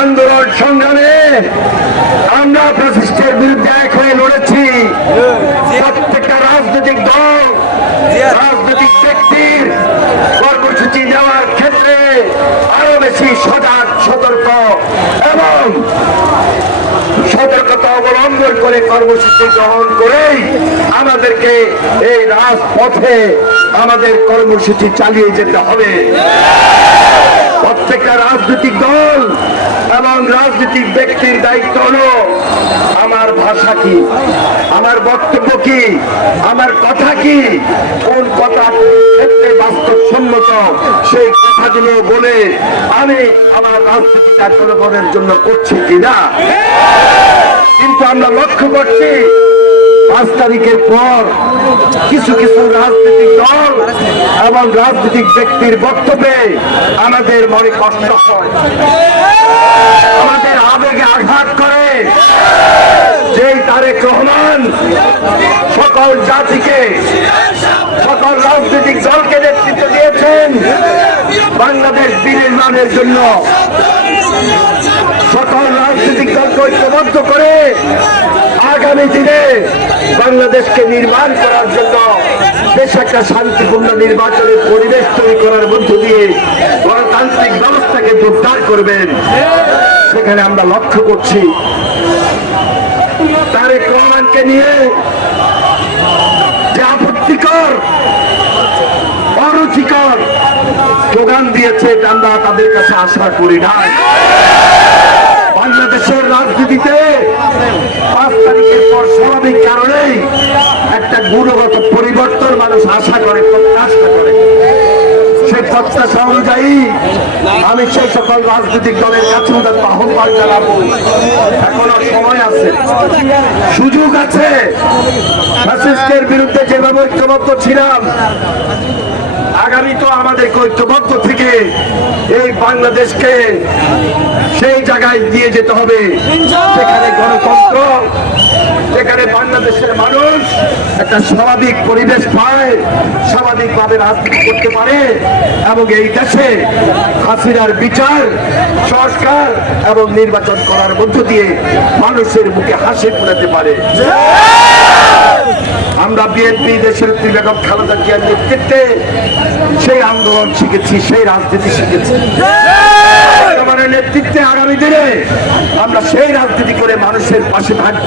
আন্দোলন সংগ্রামে আমরা প্রতিষ্ঠের বিরুদ্ধে এক হয়ে লড়েছি। প্রত্যেকটা রাজনৈতিক দল, রাজনৈতিক ব্যক্তির কর্মসূচি নেওয়ার ক্ষেত্রে আরও বেশি সজাগ, সতর্ক এবং সতর্কতা অবলম্বন করে কর্মসূচি গ্রহণ করেই আমাদেরকে এই রাজপথে আমাদের কর্মসূচি চালিয়ে যেতে হবে। প্রত্যেকটা রাজনৈতিক দল এবং রাজনৈতিক ব্যক্তির দায়িত্ব হলো আমার ভাষা কি? আমার বক্তব্য কি? আমার কথা কি? কোন কথা ক্ষেত্রে বাস্তবসম্মত? সেই কথাগুলো বলে আমি আমার রাজনীতিটা জনগণের জন্য করছি কিনা? কিন্তু আমরা লক্ষ্য করছি পাঁচ তারিখের পর কিছু কিছু রাজনৈতিক দল এবং রাজনৈতিক ব্যক্তির বক্তব্যে আমাদের মনে কষ্ট হয়। আমাদের আবেগে আঘাত করে। যেই তারেক রহমান সকল জাতিকে, সকল রাজনৈতিক দলকে নেতৃত্ব দিয়েছেন, বাংলাদেশ বিনির্মাণের জন্য সকল রাজনৈতিক দলকে ঐক্যবদ্ধ করে দিনে বাংলাদেশকে নির্মাণ করার জন্য দেশ একটা শান্তিপূর্ণ নির্বাচনের পরিবেশ তৈরি করার মধ্য দিয়ে গণতান্ত্রিক ব্যবস্থাকে জোরদার করবেন। সেখানে আমরা লক্ষ্য করছি তারেক রহমানকে নিয়ে যে আপত্তিকর, অরুচিকর স্লোগান দিয়েছে, এটা আমরা তাদের কাছে আশা করি না। বাংলাদেশের রাজনীতিতে গুণগত পরিবর্তন মানুষ আশা করে, প্রত্যাশা করে। সেই প্রত্যাশা অনুযায়ী আমি সেই সকল রাজনৈতিক দলের কাছে ওদের আহ্বান জানাব। আর সময় আছে। সুযোগ আছে। বিরুদ্ধে যেভাবে ঐক্যবদ্ধ ছিলাম আগামী তো আমাদের ঐক্যবদ্ধ থেকে এই বাংলাদেশকে সেই জায়গায় দিয়ে যেতে হবে। সেখানে গণতন্ত্র, যেখানে বাংলাদেশের মানুষ একটা স্বাভাবিক পরিবেশ পায়, স্বাভাবিকভাবে রাজনীতি করতে পারে এবং এই দেশে হাসিনার বিচার, সংস্কার এবং নির্বাচন করার মধ্য দিয়ে মানুষের মুখে হাসি ফোটাতে পারে। আমরা বিএনপি, দেশের বেগম খালেদা জিয়ার নেতৃত্বে সেই আন্দোলন শিখেছি, সেই রাজনীতি শিখেছি। বর্তমানের নেতৃত্বে আগামী দিনে আমরা সেই রাজনীতি করে মানুষের পাশে থাকব,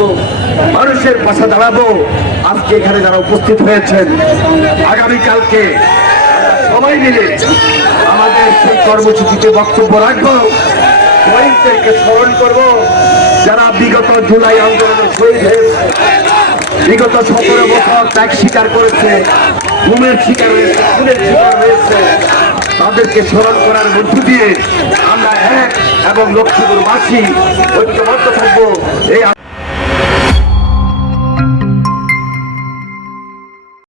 মানুষের পাশে দাঁড়াবো। আজকে এখানে যারা উপস্থিত হয়েছেন আগামীকালকে সবাই মিলে আমাদের সেই কর্মসূচিতে বক্তব্য রাখব শহীদদেরকে স্মরণ করব, যারা বিগত জুলাই আন্দোলনে শহীদ হয়েছে বিগত সতেরো বছর ত্যাগ স্বীকার করেছে, ঘুমের শিকার হয়েছে। তাদেরকে স্মরণ করার মধ্য দিয়ে আমরা এক এবং লক্ষ্মীপুরবাসী ঐক্যবদ্ধ